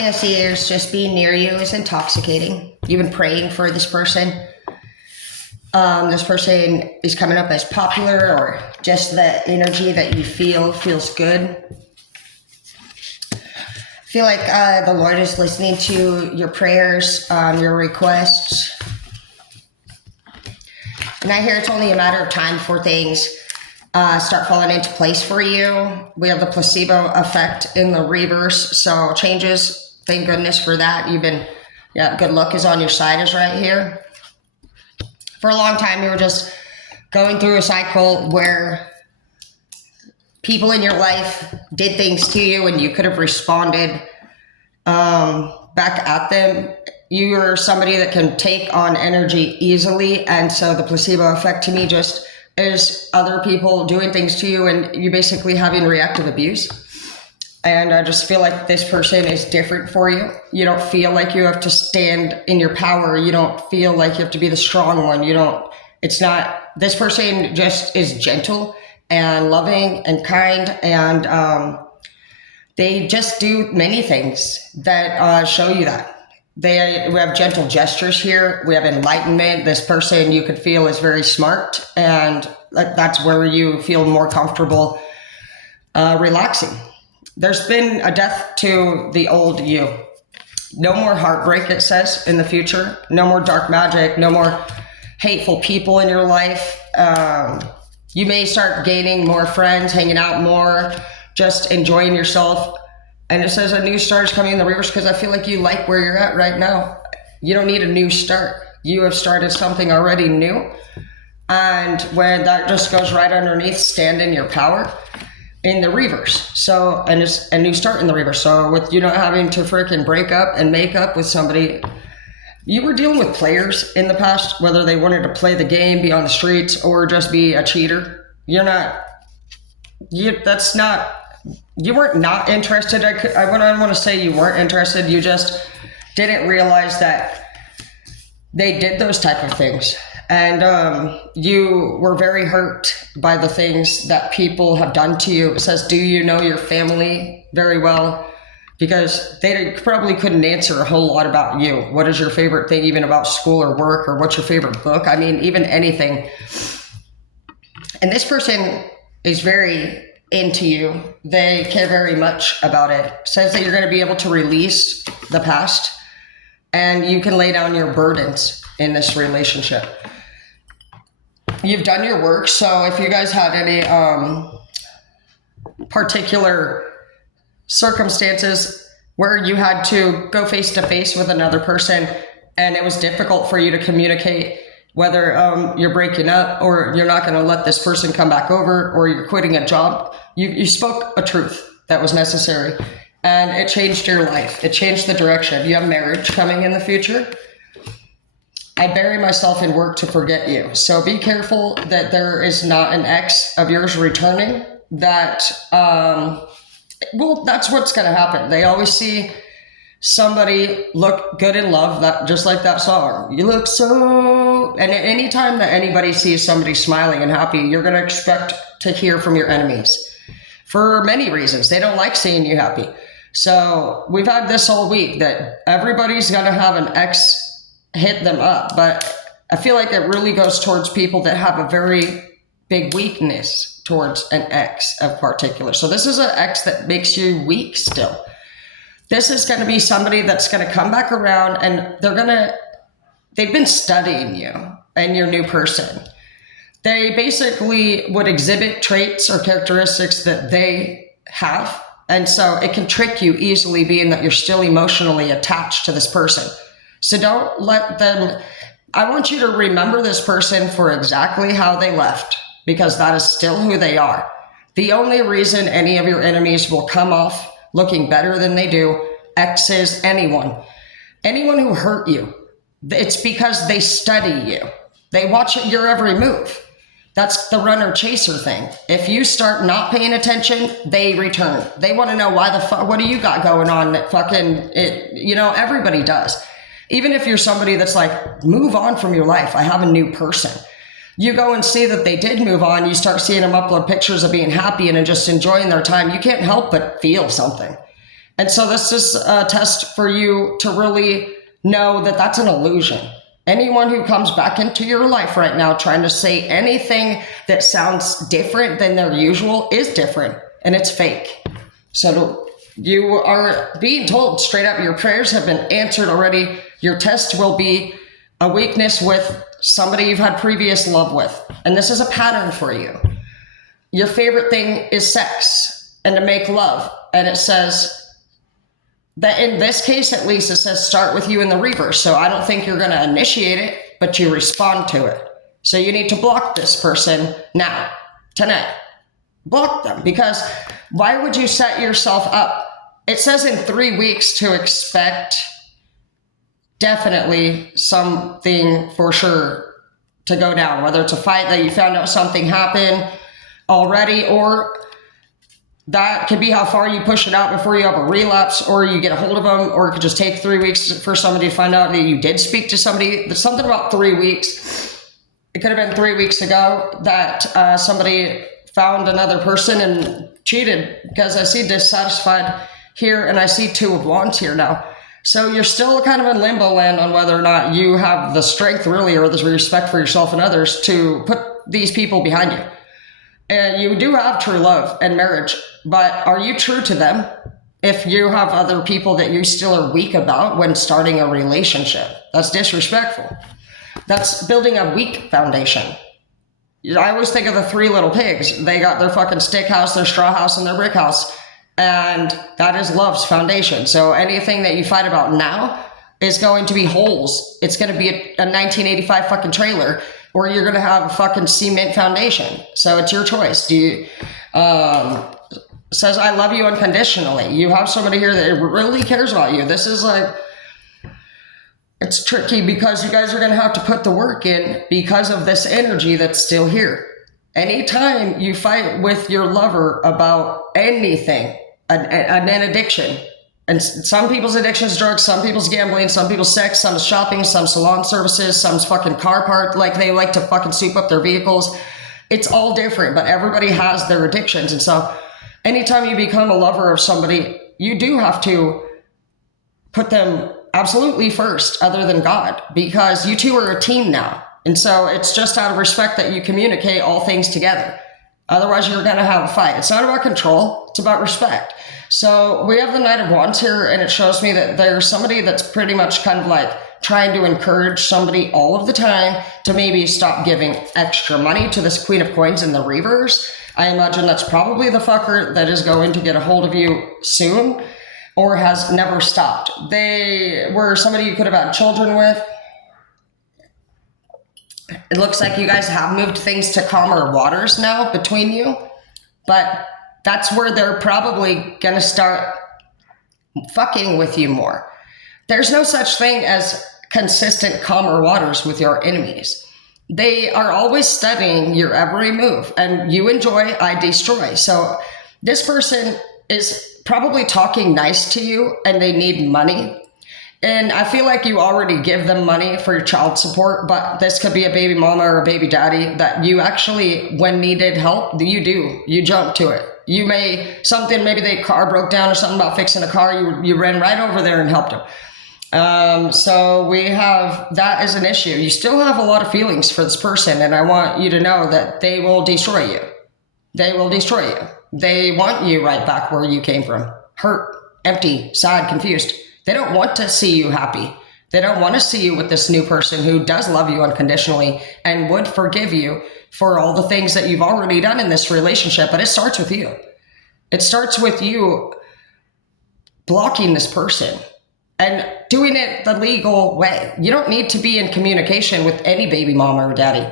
thing I see is just being near you is intoxicating. You've been praying for this person. This person is coming up as popular, or just the energy that you feel feels good. I feel like the Lord is listening to your prayers, your requests. And I hear it's only a matter of time before things start falling into place for you. We have the placebo effect in the reverse, so changes, thank goodness for that. Good luck is on your side, is right here. For a long time, you were just going through a cycle where people in your life did things to you and you could have responded back at them. You are somebody that can take on energy easily, and so the placebo effect to me just is other people doing things to you and you basically having reactive abuse. And I just feel like this person is different for you. You don't feel like you have to stand in your power. You don't feel like you have to be the strong one. This person just is gentle and loving and kind, and they just do many things that show you that. We have gentle gestures here. We have enlightenment. This person you could feel is very smart, and that's where you feel more comfortable relaxing. There's been a death to the old you. No more heartbreak, it says, in the future. No more dark magic. No more hateful people in your life. You may start gaining more friends, hanging out more, just enjoying yourself. And it says a new start is coming in the reverse, because I feel like you like where you're at right now. You don't need a new start. You have started something already new. And when that just goes right underneath, stand in your power in the reverse. So, and it's a new start in the reverse. So with you not having to freaking break up and make up with somebody, you were dealing with players in the past, whether they wanted to play the game, be on the streets, or just be a cheater. You weren't not interested. I don't want to say you weren't interested. You just didn't realize that they did those type of things. And you were very hurt by the things that people have done to you. It says, do you know your family very well? Because they probably couldn't answer a whole lot about you. What is your favorite thing, even about school or work, or what's your favorite book? I mean, even anything. And this person is very into you. They care very much about it. It says that you're going to be able to release the past and you can lay down your burdens in this relationship. You've done your work. So if you guys had any particular circumstances where you had to go face to face with another person and it was difficult for you to communicate whether you're breaking up or you're not going to let this person come back over or you're quitting a job, you spoke a truth that was necessary and it changed your life. It changed the direction. You have marriage coming in the future. I bury myself in work to forget you. So be careful that there is not an ex of yours returning. That's what's going to happen. They always see somebody look good in love, that just like that song. You look so... And any time that anybody sees somebody smiling and happy, you're going to expect to hear from your enemies for many reasons. They don't like seeing you happy. So we've had this whole week that everybody's going to have an ex hit them up, but I feel like it really goes towards people that have a very big weakness towards an ex of particular. So this is an ex that makes you weak still. This is going to be somebody that's going to come back around and they've been studying you and your new person. They basically would exhibit traits or characteristics that they have. And so it can trick you easily, being that you're still emotionally attached to this person. So don't let them, I want you to remember this person for exactly how they left, because that is still who they are. The only reason any of your enemies will come off looking better than they do, exes, anyone who hurt you, it's because they study you. They watch your every move. That's the runner chaser thing. If you start not paying attention, they return. They want to know why the fuck, what do you got going on that everybody does. Even if you're somebody that's like, move on from your life, I have a new person. You go and see that they did move on. You start seeing them upload pictures of being happy and just enjoying their time. You can't help but feel something. And so this is a test for you to really know that that's an illusion. Anyone who comes back into your life right now trying to say anything that sounds different than their usual is different, and it's fake. So you are being told straight up, your prayers have been answered already. Your test will be a weakness with somebody you've had previous love with. And this is a pattern for you. Your favorite thing is sex and to make love. And it says that in this case, at least, it says start with you in the reverse. So I don't think you're going to initiate it, but you respond to it. So you need to block this person now, tonight. Block them, because why would you set yourself up? It says in 3 weeks to expect definitely something for sure to go down, whether it's a fight that you found out something happened already, or that could be how far you push it out before you have a relapse, or you get a hold of them, or it could just take 3 weeks for somebody to find out that you did speak to somebody. There's something about 3 weeks. It could have been 3 weeks ago that somebody found another person and cheated, because I see dissatisfied here and I see 2 of wands here now. So you're still kind of in limbo land on whether or not you have the strength really, or the respect for yourself and others to put these people behind you. And you do have true love and marriage, but are you true to them if you have other people that you still are weak about when starting a relationship? That's disrespectful. That's building a weak foundation. I always think of the 3 little pigs. They got their fucking stick house, their straw house, and their brick house. And that is love's foundation. So anything that you fight about now is going to be holes. It's going to be a 1985 fucking trailer, or you're going to have a fucking cement foundation. So it's your choice. Do you, says, I love you unconditionally. You have somebody here that really cares about you. This is like, it's tricky because you guys are going to have to put the work in because of this energy that's still here. Anytime you fight with your lover about anything, an addiction, and some people's addiction is drugs, some people's gambling, some people's sex, some shopping, some salon services, some's fucking car part, like they like to fucking soup up their vehicles. It's all different, but everybody has their addictions. And so anytime you become a lover of somebody, you do have to put them absolutely first other than God, because you two are a team now. And so it's just out of respect that you communicate all things together. Otherwise, you're going to have a fight. It's not about control. It's about respect. So we have the Knight of Wands here, and it shows me that there's somebody that's pretty much kind of like trying to encourage somebody all of the time to maybe stop giving extra money to this Queen of Coins in the reverse. I imagine that's probably the fucker that is going to get a hold of you soon, or has never stopped. They were somebody you could have had children with. It looks like you guys have moved things to calmer waters now between you, but that's where they're probably going to start fucking with you more. There's no such thing as consistent calmer waters with your enemies. They are always studying your every move, and you enjoy, I destroy. So this person is probably talking nice to you and they need money. And I feel like you already give them money for your child support, but this could be a baby mama or a baby daddy that you actually, when needed help, you jump to it. You maybe their car broke down or something about fixing a car. You ran right over there and helped them. So we have that as an issue. You still have a lot of feelings for this person, and I want you to know that they will destroy you. They will destroy you. They want you right back where you came from. Hurt, empty, sad, confused. They don't want to see you happy. They don't want to see you with this new person who does love you unconditionally and would forgive you for all the things that you've already done in this relationship. But it starts with you. It starts with you blocking this person and doing it the legal way. You don't need to be in communication with any baby mama or daddy.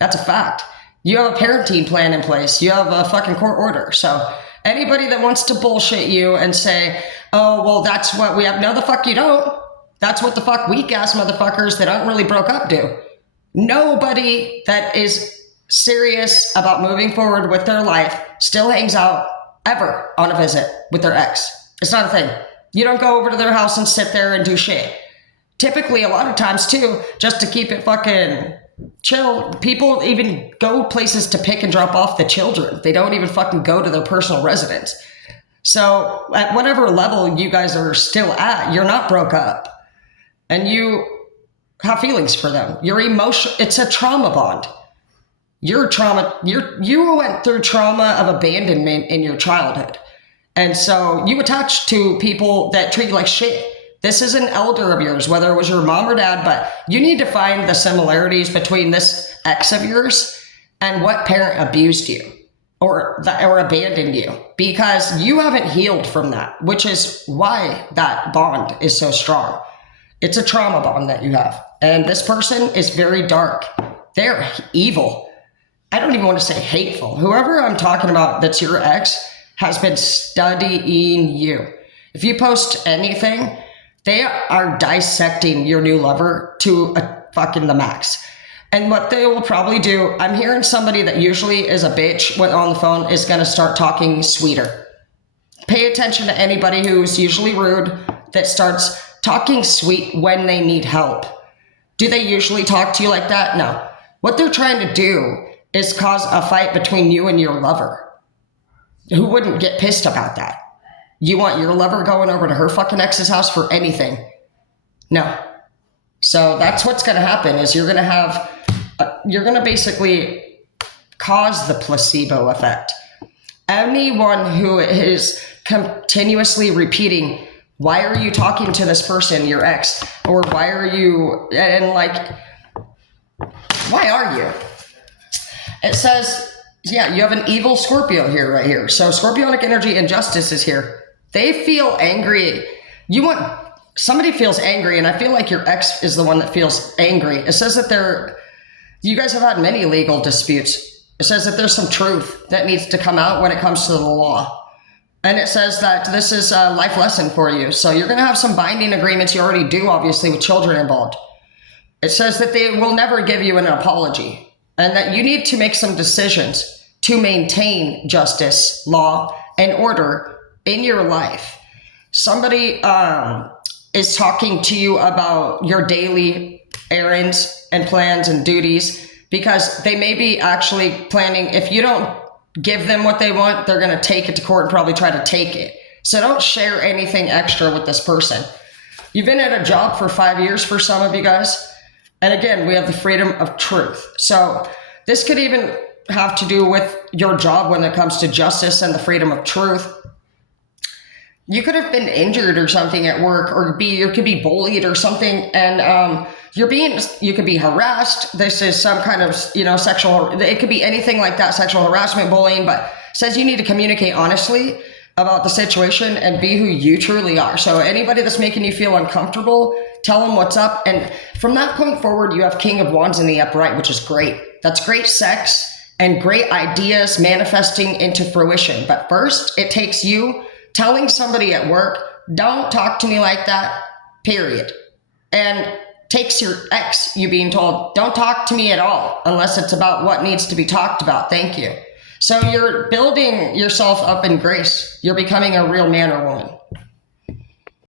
That's a fact. You have a parenting plan in place. You have a fucking court order. So anybody that wants to bullshit you and say, oh, well, that's what we have. No, the fuck you don't. That's what the fuck weak ass motherfuckers that aren't really broke up do. Nobody that is serious about moving forward with their life still hangs out ever on a visit with their ex. It's not a thing. You don't go over to their house and sit there and do shit. Typically, a lot of times too, just to keep it fucking chill, people even go places to pick and drop off the children. They don't even fucking go to their personal residence. So at whatever level you guys are still at, you're not broke up. And you have feelings for them. Your emotion, it's a trauma bond. You went through trauma of abandonment in your childhood. And so you attach to people that treat you like shit. This is an elder of yours, whether it was your mom or dad, but you need to find the similarities between this ex of yours and what parent abused you or abandoned you, because you haven't healed from that, which is why that bond is so strong. It's a trauma bond that you have. And this person is very dark. They're evil. I don't even want to say hateful. Whoever I'm talking about that's your ex has been studying you. If you post anything, they are dissecting your new lover to a fucking the max. And what they will probably do, I'm hearing somebody that usually is a bitch when on the phone is going to start talking sweeter. Pay attention to anybody who's usually rude that starts talking sweet when they need help. Do they usually talk to you like that? No. What they're trying to do is cause a fight between you and your lover. Who wouldn't get pissed about that? You want your lover going over to her fucking ex's house for anything? No. So that's what's going to happen is you're going to basically cause the placebo effect. Anyone who is continuously repeating, why are you talking to this person, your ex? Or why are you you? It says, yeah, you have an evil Scorpio here, right here. So Scorpionic energy injustice is here. They feel angry. Somebody feels angry, and I feel like your ex is the one that feels angry. It says that you guys have had many legal disputes. It says that there's some truth that needs to come out when it comes to the law. And it says that this is a life lesson for you. So you're going to have some binding agreements you already do, obviously, with children involved. It says that they will never give you an apology and that you need to make some decisions to maintain justice, law, and order in your life. Somebody is talking to you about your daily errands and plans and duties because they may be actually planning, if you don't give them what they want, they're going to take it to court and probably try to take it. So don't share anything extra with this person. You've been at a job for 5 years for some of you guys. And again, we have the freedom of truth. So this could even have to do with your job when it comes to justice and the freedom of truth. You could have been injured or something at work, or you could be bullied or something, and you could be harassed. This is some kind of, sexual, it could be anything like that, sexual harassment, bullying, but it says you need to communicate honestly about the situation and be who you truly are. So anybody that's making you feel uncomfortable, tell them what's up. And from that point forward, you have King of Wands in the upright, which is great. That's great sex and great ideas manifesting into fruition. But first, it takes you telling somebody at work, don't talk to me like that, period. And takes your ex, you being told, don't talk to me at all, unless it's about what needs to be talked about. Thank you. So you're building yourself up in grace. You're becoming a real man or woman.